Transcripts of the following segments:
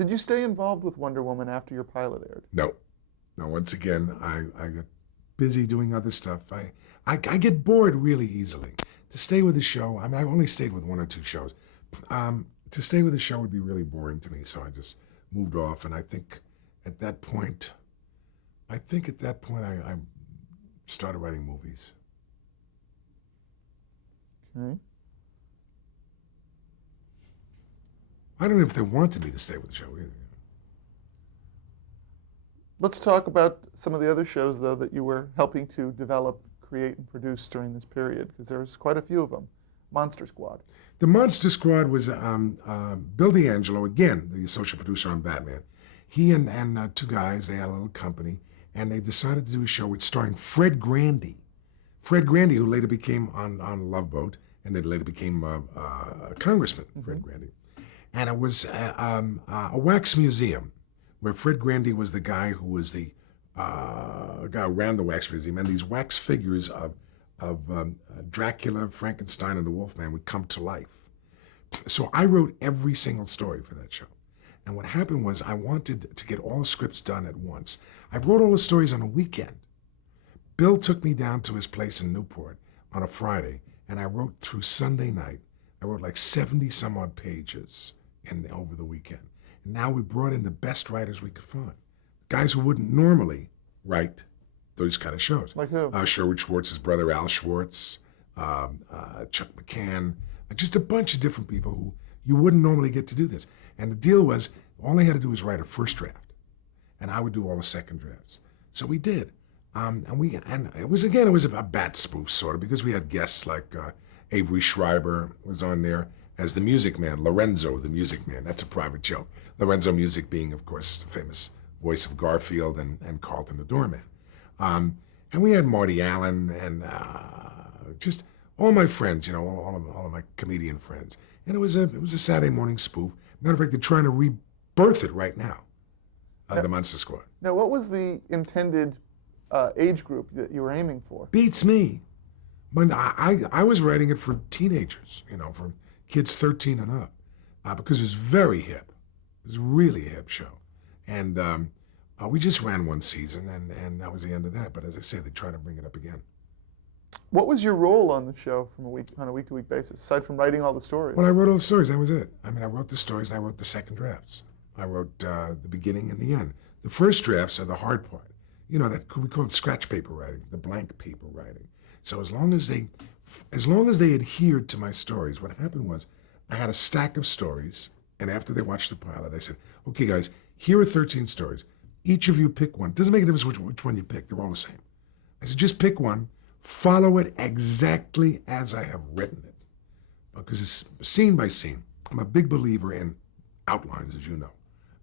Did you stay involved with Wonder Woman after your pilot aired? No. No, once again, I got busy doing other stuff. I get bored really easily. To stay with the show, I mean, I've only stayed with one or two shows. To stay with the show would be really boring to me, so I just moved off. And I think at that point, I started writing movies. Okay. I don't know if they wanted me to stay with the show either. Let's talk about some of the other shows, though, that you were helping to develop, create, and produce during this period, because there was quite a few of them. Monster Squad. The Monster Squad was Bill D'Angelo, again, the associate producer on Batman. He and two guys, they had a little company, and they decided to do a show with starring Fred Grandy. Fred Grandy, who later became on Love Boat, and then later became a congressman, Fred Grandy. And it was a wax museum, where Fred Grandy was the guy who was the guy who ran the wax museum, and these wax figures of Dracula, Frankenstein, and the Wolfman would come to life. So I wrote every single story for that show. And what happened was I wanted to get all the scripts done at once. I wrote all the stories on a weekend. Bill took me down to his place in Newport on a Friday, and I wrote through Sunday night. I wrote like 70 some odd pages over the weekend. And now we brought in the best writers we could find. Guys who wouldn't normally write those kind of shows. Like who? Sherwood Schwartz's brother, Al Schwartz, Chuck McCann, just a bunch of different people who you wouldn't normally get to do this. And the deal was, all I had to do was write a first draft, and I would do all the second drafts. So we did. And it was a bat spoof, sort of, because we had guests like Avery Schreiber was on there as the Music Man, Lorenzo the Music Man. That's a private joke. Lorenzo Music being, of course, the famous voice of Garfield and Carlton the Doorman. And we had Marty Allen and just all my friends, all of my comedian friends. And it was a Saturday morning spoof. Matter of fact, they're trying to rebirth it right now, the Monster Squad. Now, what was the intended age group that you were aiming for? Beats me. But I was writing it for teenagers, for kids 13 and up, because it was very hip. It was really a hip show. And we just ran one season, and that was the end of that. But as I say, they try to bring it up again. What was your role on the show on a week-to-week basis, aside from writing all the stories? Well, I wrote all the stories. That was it. I mean, I wrote the stories, and I wrote the second drafts. I wrote the beginning and the end. The first drafts are the hard part. That we call it scratch paper writing, the blank paper writing. So as long as they adhered to my stories, what happened was I had a stack of stories, and after they watched the pilot, I said, okay, guys, here are 13 stories. Each of you pick one. It doesn't make a difference which one you pick. They're all the same. I said, just pick one. Follow it exactly as I have written it, because it's scene by scene. I'm a big believer in outlines, as you know.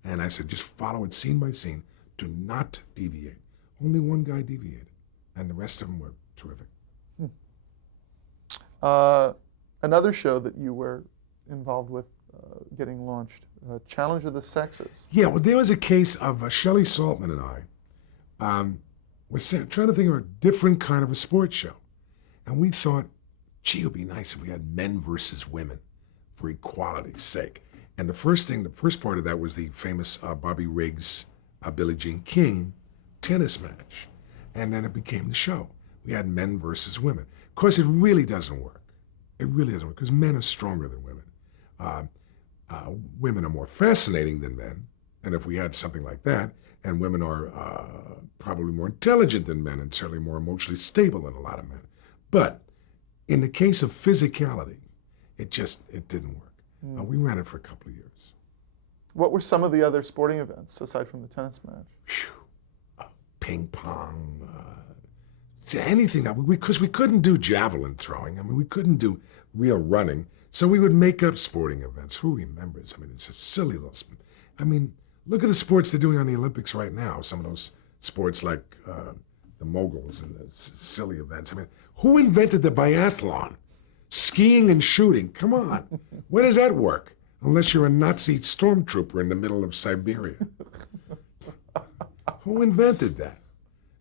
And I said, just follow it scene by scene. Do not deviate. Only one guy deviated, and the rest of them were terrific. Another show that you were involved with getting launched, Challenge of the Sexes. Yeah, well, there was a case of Shelley Saltman and I was trying to think of a different kind of a sports show. And we thought, gee, it would be nice if we had men versus women for equality's sake. And the first part of that was the famous Bobby Riggs, Billie Jean King tennis match. And then it became the show. We had men versus women. Of course, it really doesn't work. It really doesn't work, because men are stronger than women. Women are more fascinating than men. And if we had something like that, and women are probably more intelligent than men and certainly more emotionally stable than a lot of men. But in the case of physicality, it didn't work. We ran it for a couple of years. What were some of the other sporting events, aside from the tennis match? Ping pong, anything, because we couldn't do javelin throwing. I mean, we couldn't do real running. So we would make up sporting events. Who remembers? I mean, it's a silly little, look at the sports they're doing on the Olympics right now. Some of those sports like the moguls and the silly events. I mean, who invented the biathlon? Skiing and shooting. Come on. Where does that work? Unless you're a Nazi stormtrooper in the middle of Siberia. Who invented that?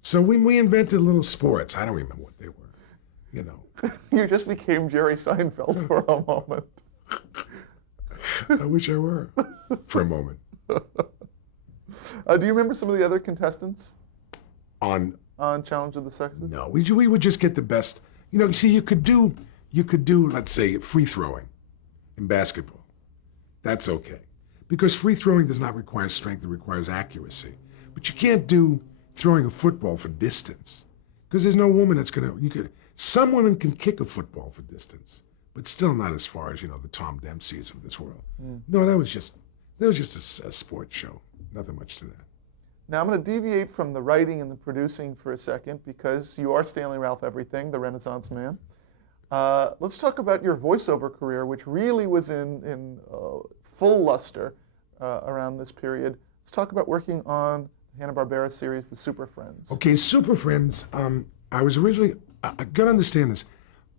So we invented little sports. I don't remember what they were, You just became Jerry Seinfeld for a moment. I wish I were, for a moment. Do you remember some of the other contestants On on Challenge of the Sexes? No, we would just get the best. You see, you could do, let's say, free throwing in basketball. That's okay, because free throwing does not require strength; it requires accuracy. But you can't do throwing a football for distance, because there's no woman that's gonna. Some women can kick a football for distance, but still not as far as the Tom Dempseys of this world. No, that was just a sports show. Nothing much to that. Now I'm going to deviate from the writing and the producing for a second because you are Stanley Ralph Everything, the Renaissance man. Let's talk about your voiceover career, which really was in full luster around this period. Let's talk about working on the Hanna-Barbera series, The Super Friends. Okay, Super Friends. I was originally. I got to understand this.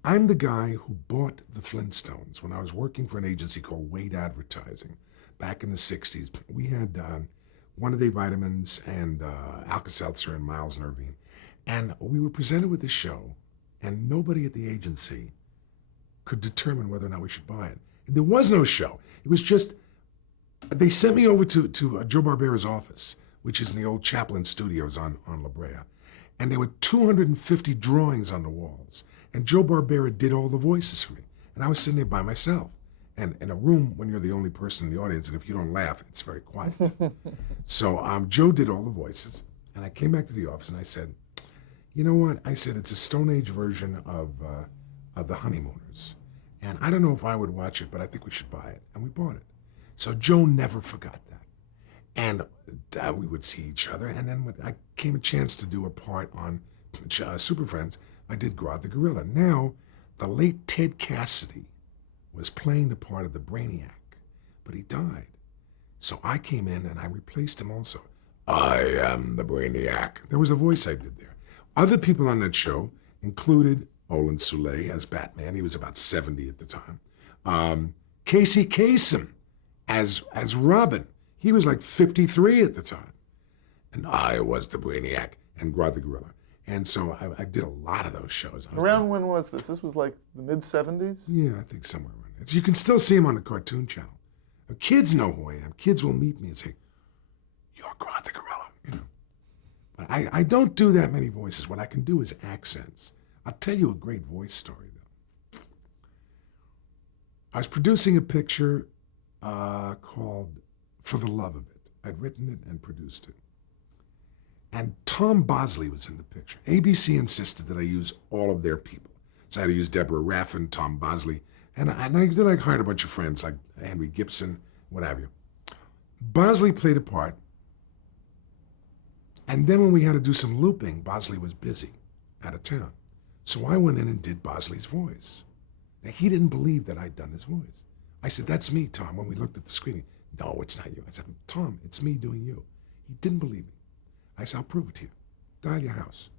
I'm the guy who bought the Flintstones when I was working for an agency called Wade Advertising back in the '60s. We had One A Day Vitamins and Alka-Seltzer and Miles Nervine. And we were presented with this show, and nobody at the agency could determine whether or not we should buy it. And there was no show. It was just, they sent me over to Joe Barbera's office, which is in the old Chaplin Studios on La Brea. And there were 250 drawings on the walls. And Joe Barbera did all the voices for me. And I was sitting there by myself. And in a room, when you're the only person in the audience, and if you don't laugh, it's very quiet. So Joe did all the voices, and I came back to the office and I said, you know what? I said, it's a Stone Age version of The Honeymooners. And I don't know if I would watch it, but I think we should buy it. And we bought it. So Joe never forgot that. And we would see each other. And then when I came a chance to do a part on Super Friends, I did Grodd the Gorilla. Now, the late Ted Cassidy was playing the part of the Brainiac, but he died. So I came in and I replaced him also. I am the Brainiac. There was a voice I did there. Other people on that show included Olin Soule as Batman. He was about 70 at the time. Casey Kasem as Robin. He was like 53 at the time. And I was the Brainiac and Grodd the Gorilla. And so I did a lot of those shows. Around when was this? This was like the mid-'70s? Yeah, I think somewhere around there. You can still see him on the Cartoon Channel. Kids know who I am. Kids will meet me and say, you're Grodd the Gorilla, But I don't do that many voices. What I can do is accents. I'll tell you a great voice story, though. I was producing a picture called For the Love of It. I'd written it and produced it. And Tom Bosley was in the picture. ABC insisted that I use all of their people. So I had to use Deborah Raffin, Tom Bosley, and I hired a bunch of friends like Henry Gibson, what have you. Bosley played a part, and then when we had to do some looping, Bosley was busy, out of town. So I went in and did Bosley's voice. Now, he didn't believe that I'd done his voice. I said, that's me, Tom, when we looked at the screen. No, it's not you. I said, Tom, it's me doing you. He didn't believe me. I said, I'll prove it to you. Dial your house.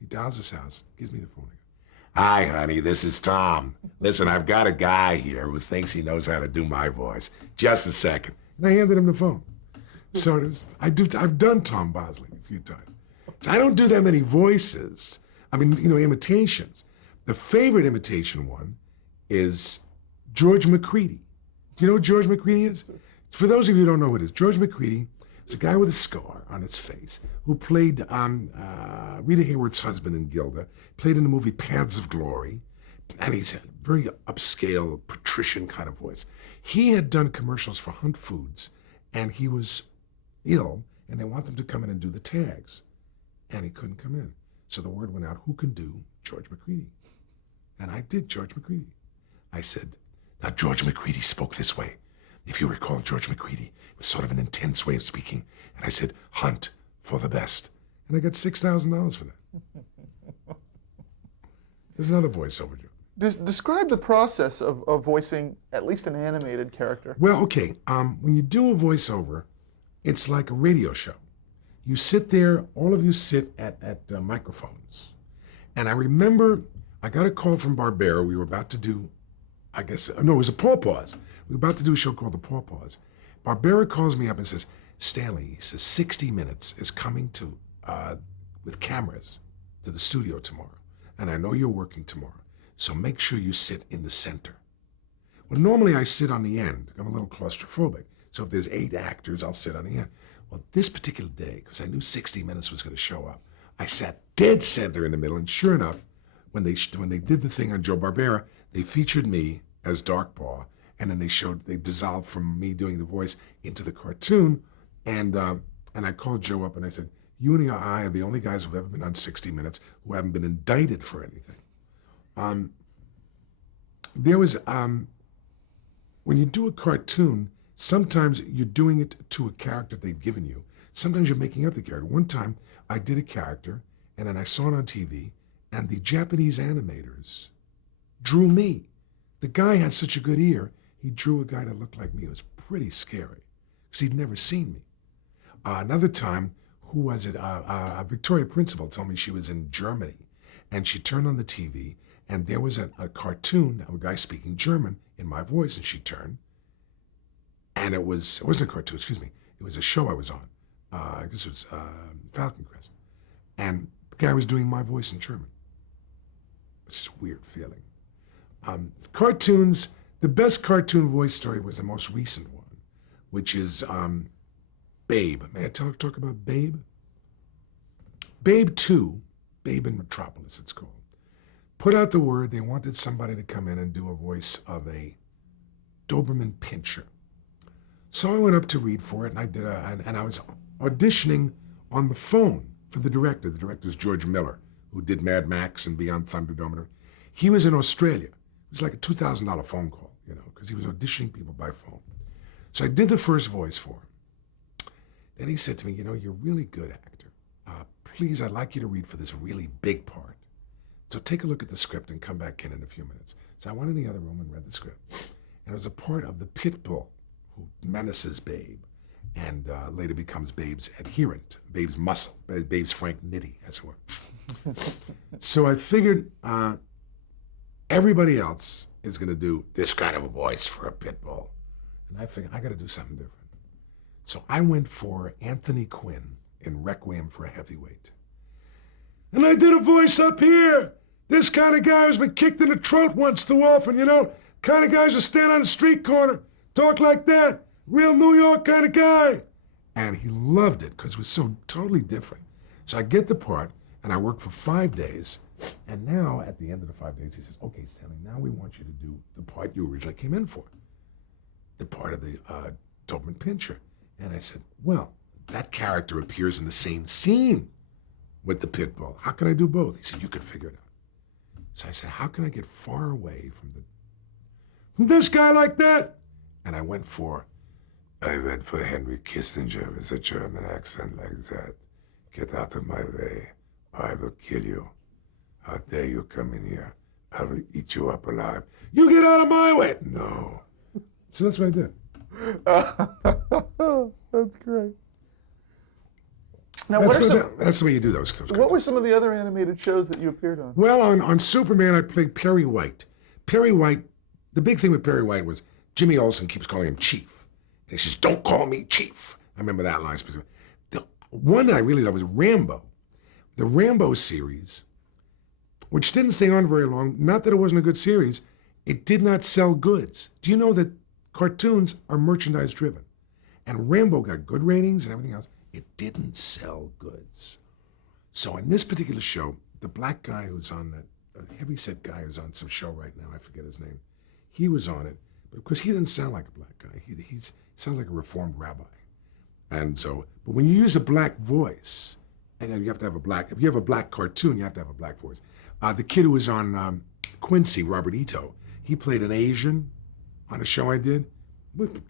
He dials his house, gives me the phone. Hi, honey, this is Tom. Listen, I've got a guy here who thinks he knows how to do my voice. Just a second. And I handed him the phone. So it was, I've done Tom Bosley a few times. So I don't do that many voices. I mean, imitations. The favorite imitation one is George McCready. Do you know what George McCready is? For those of you who don't know what it is, George McCready is a guy with a scar on his face who played Rita Hayworth's husband in Gilda, played in the movie Paths of Glory, and he's a very upscale, patrician kind of voice. He had done commercials for Hunt Foods, and he was ill, and they want him to come in and do the tags, and he couldn't come in. So the word went out, who can do George McCready? And I did George McCready. I said, now George McCready spoke this way. If you recall, George McCready was sort of an intense way of speaking. And I said, hunt for the best. And I got $6,000 for that. There's another voiceover job. Describe the process of voicing at least an animated character. Well, okay. When you do a voiceover, it's like a radio show. You sit there, all of you sit at microphones. And I remember I got a call from Barbera. We were about to do, it was a Pawpaws. We were about to do a show called The Pawpaws. Barbera calls me up and says, Stanley, he says, 60 Minutes is coming to with cameras to the studio tomorrow. And I know you're working tomorrow. So make sure you sit in the center. Well, normally I sit on the end. I'm a little claustrophobic. So if there's 8 actors, I'll sit on the end. Well, this particular day, because I knew 60 Minutes was going to show up, I sat dead center in the middle, and sure enough, when they did the thing on Joe Barbera, they featured me as Darkpaw, and then they dissolved from me doing the voice into the cartoon, and I called Joe up and I said, you and I are the only guys who've ever been on 60 Minutes who haven't been indicted for anything. There was, when you do a cartoon, sometimes you're doing it to a character they've given you. Sometimes you're making up the character. One time, I did a character, and then I saw it on TV, and the Japanese animators drew me. The guy had such a good ear, he drew a guy that looked like me. It was pretty scary, because he'd never seen me. Another time, who was it? Victoria Principal told me she was in Germany, and she turned on the TV, and there was a cartoon of a guy speaking German in my voice, and she turned, and it wasn't a cartoon, excuse me, it was a show I was on. I guess it was Falcon Crest. And the guy was doing my voice in German. It's a weird feeling. Cartoons, the best cartoon voice story was the most recent one, which is Babe. May I talk about Babe? Babe 2, Babe in Metropolis, it's called, put out the word they wanted somebody to come in and do a voice of a Doberman Pinscher. So I went up to read for it, and I did and I was auditioning on the phone for the director. The director's George Miller, who did Mad Max and Beyond Thunderdome. He was in Australia. It was like a $2,000 phone call, because he was auditioning people by phone. So I did the first voice for him. Then he said to me, you're a really good actor. Please, I'd like you to read for this really big part. So take a look at the script and come back in a few minutes. So I went in the other room and read the script. And it was a part of the pit bull who menaces Babe and later becomes Babe's adherent, Babe's muscle, Babe's Frank Nitti, as it were. So I figured everybody else is going to do this kind of a voice for a pit bull. And I figured I got to do something different. So I went for Anthony Quinn in Requiem for a Heavyweight. And I did a voice up here. This kind of guy who's been kicked in the throat once too often, kind of guys who stand on the street corner, talk like that, real New York kind of guy. And he loved it because it was so totally different. So I get the part, and I work for 5 days. And now, at the end of the 5 days, he says, okay, Stanley, now we want you to do the part you originally came in for, the part of the Doberman Pinscher. And I said, well, that character appears in the same scene with the pit bull. How can I do both? He said, you could figure it out. So I said, how can I get far away from this guy like that? And I went for Henry Kissinger with a German accent like that. Get out of my way, or I will kill you. How dare you come in here? I will eat you up alive. You get out of my way! No. So that's what I did. That's great. Now, that's the way you do those. What were some of the other animated shows that you appeared on? Well, on Superman, I played Perry White. Perry White, the big thing with Perry White was Jimmy Olsen keeps calling him Chief. And he says, don't call me Chief. I remember that line specifically. The one that I really loved was Rambo. The Rambo series, which didn't stay on very long, not that it wasn't a good series, it did not sell goods. Do you know that cartoons are merchandise driven? And Rambo got good ratings and everything else. It didn't sell goods. So in this particular show, the black guy who's on that, a heavyset guy who's on some show right now, I forget his name, he was on it, but of course he didn't sound like a black guy. He sounds like a reformed rabbi. And so, but when you use a black voice, and you have to have if you have a black cartoon, you have to have a black voice. The kid who was on Quincy, Robert Ito, he played an Asian on a show I did.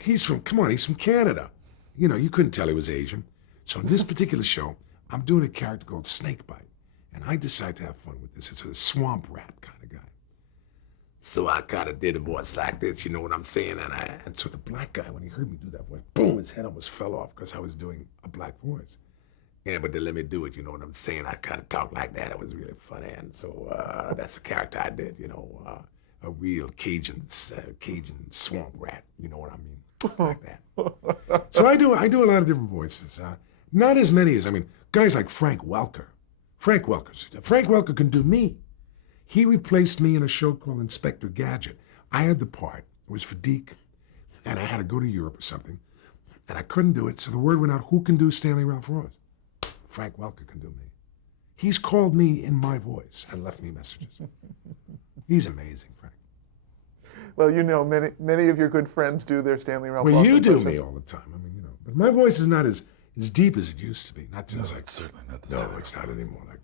He's from Canada. You couldn't tell he was Asian. So in this particular show, I'm doing a character called Snakebite, and I decide to have fun with this. It's a swamp rat kind of guy. So I kind of did a voice like this, you know what I'm saying? And so the black guy, when he heard me do that voice, boom, his head almost fell off because I was doing a black voice. Yeah, but they let me do it, you know what I'm saying? I kind of talk like that. It was really funny, and so that's the character I did, a real Cajun swamp rat, you know what I mean? Like that. So I do a lot of different voices. Not as many as, guys like Frank Welker. Frank Welker can do me. He replaced me in a show called Inspector Gadget. I had the part. It was for Deke, and I had to go to Europe or something. And I couldn't do it, so the word went out, who can do Stanley Ralph Ross? Frank Welker can do me. He's called me in my voice and left me messages. He's amazing, Frank. Well, you know, many of your good friends do their Stanley Ralph. Well, you do impression. me all the time. I mean, but my voice is not as deep as it used to be. Not since It's certainly not the no, Stanley it's Ralph not voice. anymore like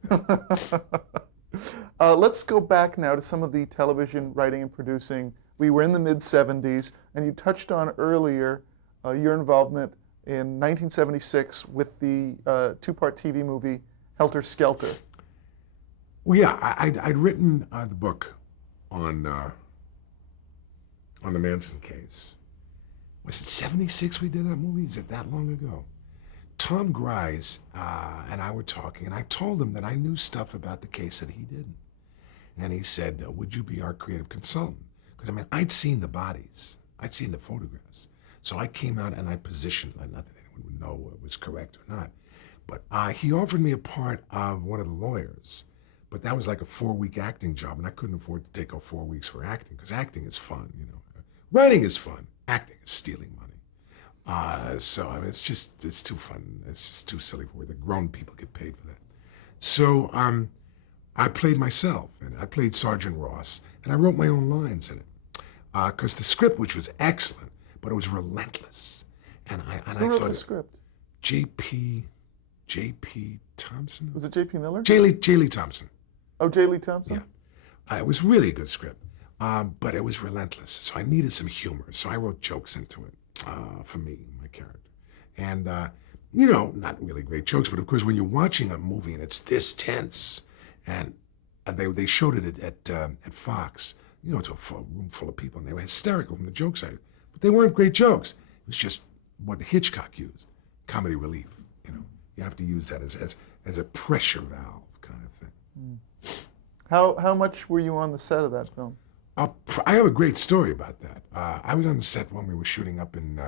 that. Let's go back now to some of the television writing and producing. We were in the mid-'70s, and you touched on earlier your involvement in 1976 with the two-part TV movie Helter Skelter. Well, yeah, I'd written the book on the Manson case. Was it 76 we did that movie? Is it that long ago? Tom Grise and I were talking, and I told him that I knew stuff about the case that he didn't. And he said, would you be our creative consultant? Because, I mean, I'd seen the bodies. I'd seen the photographs. So I came out and I positioned, not that anyone would know it was correct or not, but he offered me a part of one of the lawyers. But that was like a 4-week acting job, and I couldn't afford to take 4 weeks for acting, because acting is fun, you know. Writing is fun. Acting is stealing money. So, I mean, it's too fun. It's just too silly for it. The grown people get paid for that. So I played myself, and I played Sergeant Ross, and I wrote my own lines in it. Because the script, which was excellent, but it was relentless. And I Who wrote thought the script? J.P. Thompson? Was it J.P. Miller? J. Lee Thompson. Oh, J. Lee Thompson? Yeah. It was really a good script, but it was relentless. So I needed some humor. So I wrote jokes into it for me, my character. And, you know, not really great jokes, but of course, when you're watching a movie and it's this tense, and they showed it at Fox, you know, to a room full of people, and they were hysterical from the jokes I did. But they weren't great jokes. It was just what Hitchcock used, comedy relief. You know, you have to use that as a pressure valve kind of thing. How much were you on the set of that film? I have a great story about that. I was on the set when we were shooting up in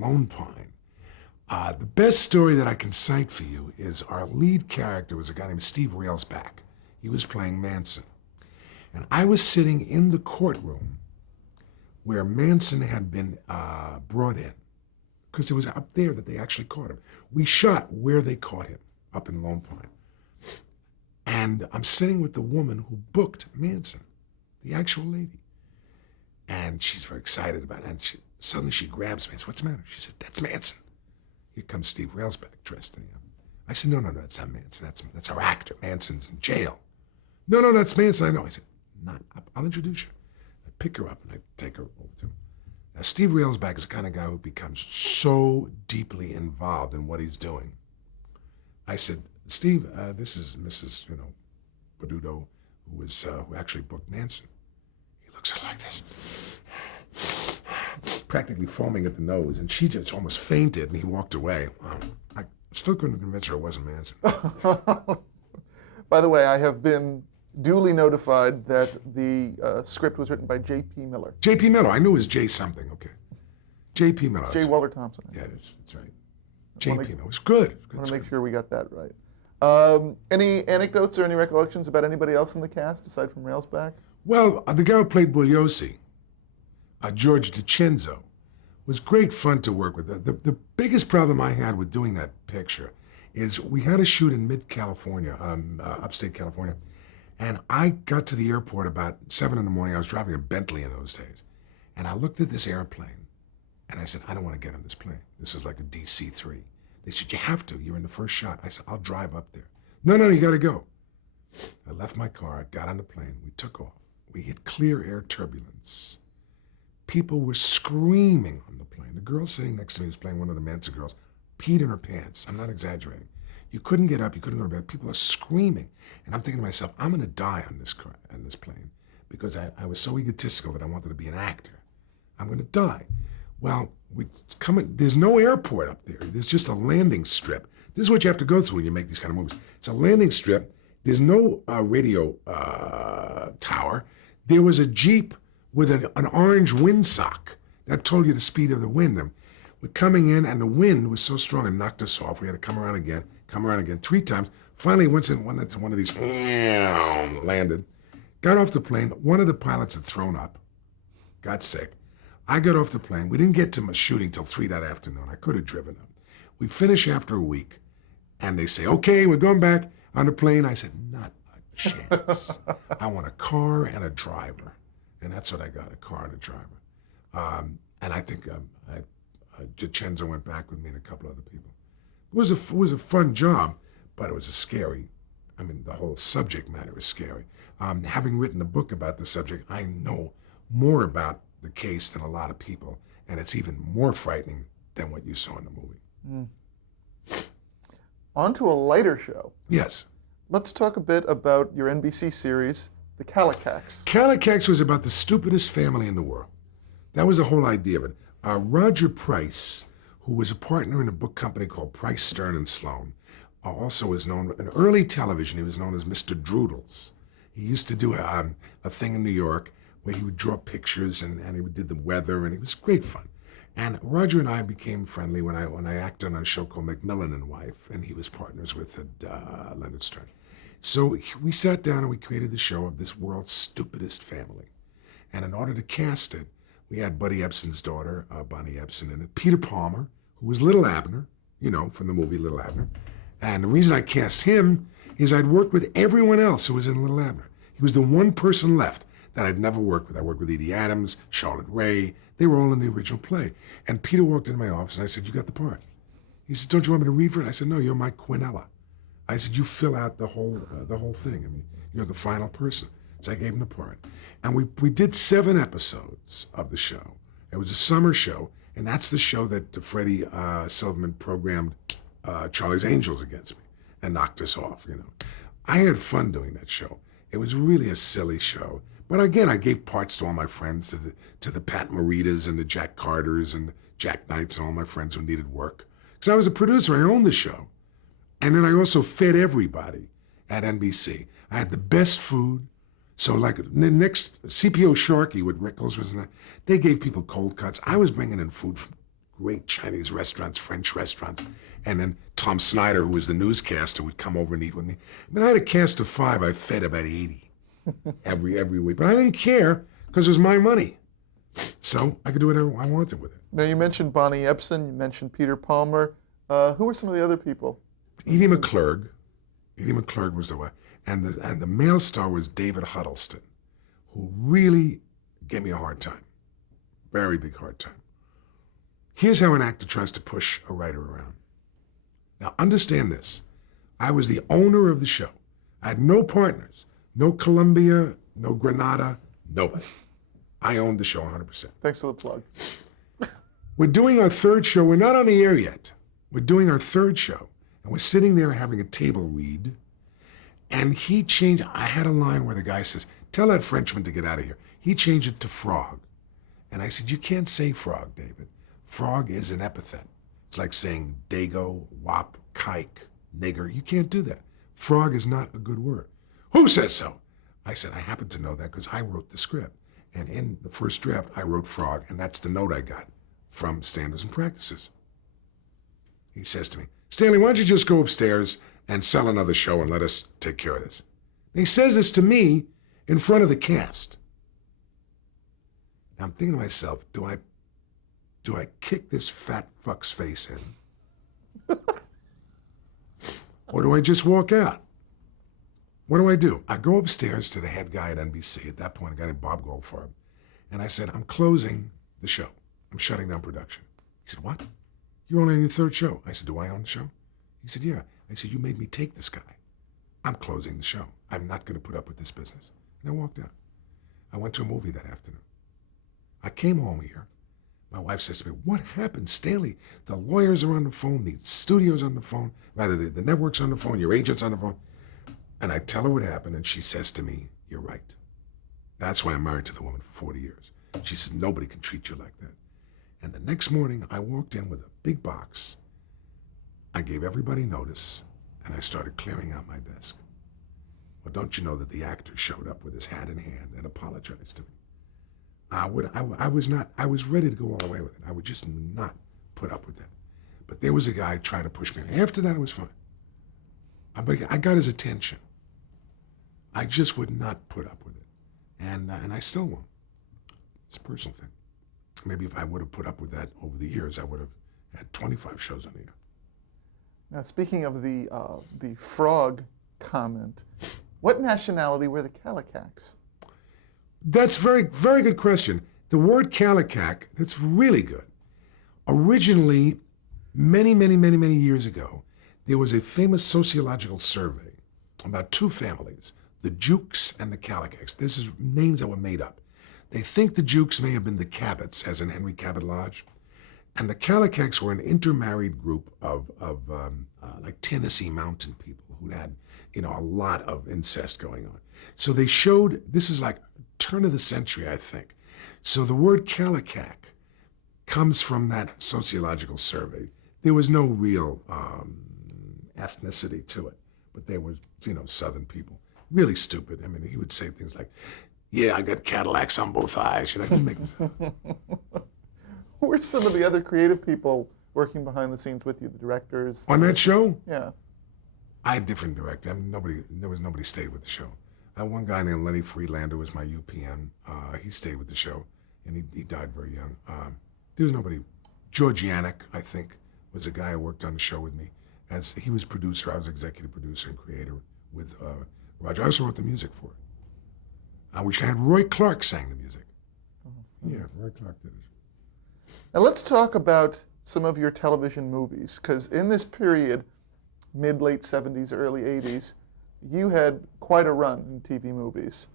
Lone Pine. The best story that I can cite for you is our lead character was a guy named Steve Railsback. He was playing Manson. And I was sitting in the courtroom where Manson had been brought in, because it was up there that they actually caught him. We shot where they caught him, up in Lone Pine. And I'm sitting with the woman who booked Manson, the actual lady. And she's very excited about it. And suddenly she grabs me and says, "What's the matter?" She said, "That's Manson." Here comes Steve Railsback dressed in him. I said, no, that's not Manson. That's our actor. Manson's in jail. No, that's Manson. I know. I said, I'll introduce you. I pick her up and I take her over to him. Now, Steve Railsback is the kind of guy who becomes so deeply involved in what he's doing. I said, "Steve, this is Mrs. Badudo, who actually booked Manson." He looks at her like this, practically foaming at the nose, and she just almost fainted, and he walked away. I still couldn't convince her it wasn't Manson. By the way, I have been duly notified that the script was written by J.P. Miller. J.P. Miller. I knew it was J something. Okay. J.P. Miller. J. Walter Thompson. Yeah, that's right. J.P. Miller. It was good. I want to make sure we got that right. Any anecdotes or any recollections about anybody else in the cast aside from Railsback? Well, the guy who played Bugliosi, George DiCenzo, was great fun to work with. The biggest problem I had with doing that picture is we had to shoot in mid-California, upstate California, and I got to the airport about 7 in the morning. I was driving a Bentley in those days, and I looked at this airplane, and I said, "I don't want to get on this plane. This is like a DC-3. They said, "You have to. You're in the first shot." I said, "I'll drive up there." No, you got to go. I left my car, got on the plane, we took off. We hit clear air turbulence. People were screaming on the plane. The girl sitting next to me was playing one of the Manson girls, peed in her pants. I'm not exaggerating. You couldn't get up, you couldn't go to bed. People are screaming. And I'm thinking to myself, I'm going to die on this plane because I was so egotistical that I wanted to be an actor. I'm going to die. Well, there's no airport up there. There's just a landing strip. This is what you have to go through when you make these kind of movies. It's a landing strip. There's no radio tower. There was a Jeep with an orange windsock that told you the speed of the wind. And we're coming in, and the wind was so strong it knocked us off. We had to come around again 3 times. Finally, once in one of these, landed, got off the plane. One of the pilots had thrown up, got sick. I got off the plane. We didn't get to my shooting till 3 that afternoon. I could have driven up. We finish after a week, and they say, okay, we're going back on the plane. I said, not a chance. I want a car and a driver. And that's what I got, a car and a driver. And I think DiCenzo went back with me and a couple other people. It was a fun job, but it was a scary, the whole subject matter was scary. Having written a book about the subject, I know more about the case than a lot of people, and it's even more frightening than what you saw in the movie. On to a lighter show. Yes. Let's talk a bit about your NBC series, The Calicax. Calicax was about the stupidest family in the world. That was the whole idea of it. Roger Price, who was a partner in a book company called Price, Stern and Sloan, also was known, in early television, he was known as Mr. Droodles. He used to do a thing in New York where he would draw pictures and he did the weather, and it was great fun. And Roger and I became friendly when I acted on a show called Macmillan and Wife, and he was partners with Leonard Stern. So we sat down and we created the show of this world's stupidest family. And in order to cast it, we had Buddy Ebsen's daughter, Bonnie Ebsen, in it. Peter Palmer, who was Little Abner, from the movie Little Abner. And the reason I cast him is I'd worked with everyone else who was in Little Abner. He was the one person left that I'd never worked with. I worked with Edie Adams, Charlotte Ray. They were all in the original play. And Peter walked into my office and I said, you got the part. He said, don't you want me to read for it? I said, no, you're my Quinella. I said, you fill out the whole thing. You're the final person. So I gave him the part. And we did 7 episodes of the show. It was a summer show, and that's the show that Freddie Silverman programmed Charlie's Angels against me and knocked us off, I had fun doing that show. It was really a silly show. But again, I gave parts to all my friends, to the Pat Moritas and the Jack Carters and Jack Knights and all my friends who needed work. Because I was a producer, I owned the show. And then I also fed everybody at NBC. I had the best food. So like the next, CPO Sharkey with Rickles was in that. They gave people cold cuts. I was bringing in food from great Chinese restaurants, French restaurants. And then Tom Snyder, who was the newscaster, would come over and eat with me. I had a cast of 5. I fed about 80 every week. But I didn't care because it was my money. So I could do whatever I wanted with it. Now you mentioned Bonnie Ebsen, you mentioned Peter Palmer. Who were some of the other people? Edie McClurg. Edie McClurg was the one. And the male star was David Huddleston, who really gave me a hard time. Very big hard time. Here's how an actor tries to push a writer around. Now understand this. I was the owner of the show. I had no partners. No Columbia, no Granada, nobody. I owned the show 100%. Thanks for the plug. We're doing our 3rd show. We're not on the air yet. We're doing our 3rd show. And we're sitting there having a table read. And he changed, I had a line where the guy says, tell that Frenchman to get out of here. He changed it to frog. And I said, you can't say frog, David. Frog is an epithet. It's like saying dago, wop, kike, nigger. You can't do that. Frog is not a good word. Who says so? I said, I happen to know that because I wrote the script. And in the first draft, I wrote frog, and that's the note I got from Standards and Practices. He says to me, Stanley, why don't you just go upstairs and sell another show and let us take care of this? And he says this to me in front of the cast. Now I'm thinking to myself, do I kick this fat fuck's face in? Or do I just walk out? What do? I go upstairs to the head guy at NBC. At that point, a guy named Bob Goldfarb. And I said, I'm closing the show. I'm shutting down production. He said, what? You're only on your 3rd show. I said, do I own the show? He said, yeah. I said, you made me take this guy. I'm closing the show. I'm not going to put up with this business. And I walked out. I went to a movie that afternoon. I came home here. My wife says to me, what happened, Stanley? The lawyers are on the phone, the studio's on the phone, rather the network's on the phone, your agent's on the phone. And I tell her what happened, and she says to me, you're right. That's why I'm married to the woman for 40 years. She said, nobody can treat you like that. And the next morning, I walked in with a big box. I gave everybody notice, and I started clearing out my desk. Well, don't you know that the actor showed up with his hat in hand and apologized to me? I was ready to go all the way with it. I would just not put up with that. But there was a guy trying to push me. After that, it was fine. I got his attention. I just would not put up with it. And I still won't. It's a personal thing. maybe if I would have put up with that over the years, I would have had 25 shows on the air. Now, speaking of the frog comment, what nationality were the Calicacs? That's very, very good question. The word Calicac, that's really good. Originally, many, many, many, many years ago, there was a famous sociological survey about two families, the Jukes and the Calicacs. This is names that were made up. They think the Jukes may have been the Cabots, as in Henry Cabot Lodge, and the Calicacs were an intermarried group of like Tennessee mountain people who had, a lot of incest going on. So they showed, this is like turn of the century, I think. So the word Calicac comes from that sociological survey. There was no real ethnicity to it, but they were, Southern people. Really stupid. I mean, he would say things like, "Yeah, I got Cadillacs on both eyes." He'd make Who were some of the other creative people working behind the scenes with you, the directors? On that show? Yeah. I had different directors. I mean, nobody stayed with the show. I had one guy named Lenny Friedlander was my UPM. He stayed with the show, and he died very young. There was nobody. George Yannick, I think, was a guy who worked on the show with me. As he was producer, I was executive producer and creator with Roger. I also wrote the music for it, which I had Roy Clark sang the music. Yeah, Roy Clark did it. Now let's talk about some of your television movies, because in this period, mid-late 70s, early 80s, you had quite a run in TV movies.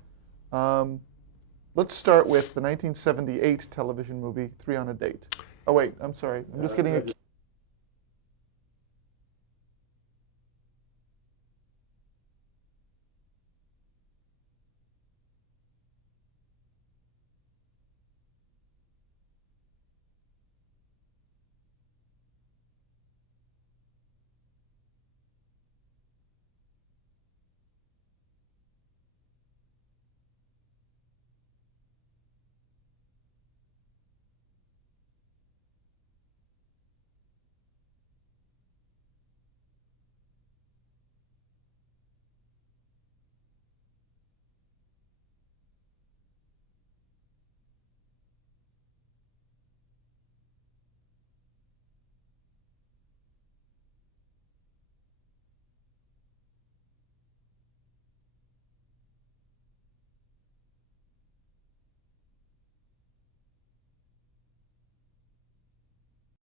Let's start with the 1978 television movie, 3 on a Date. Oh wait, I'm sorry. I'm just getting a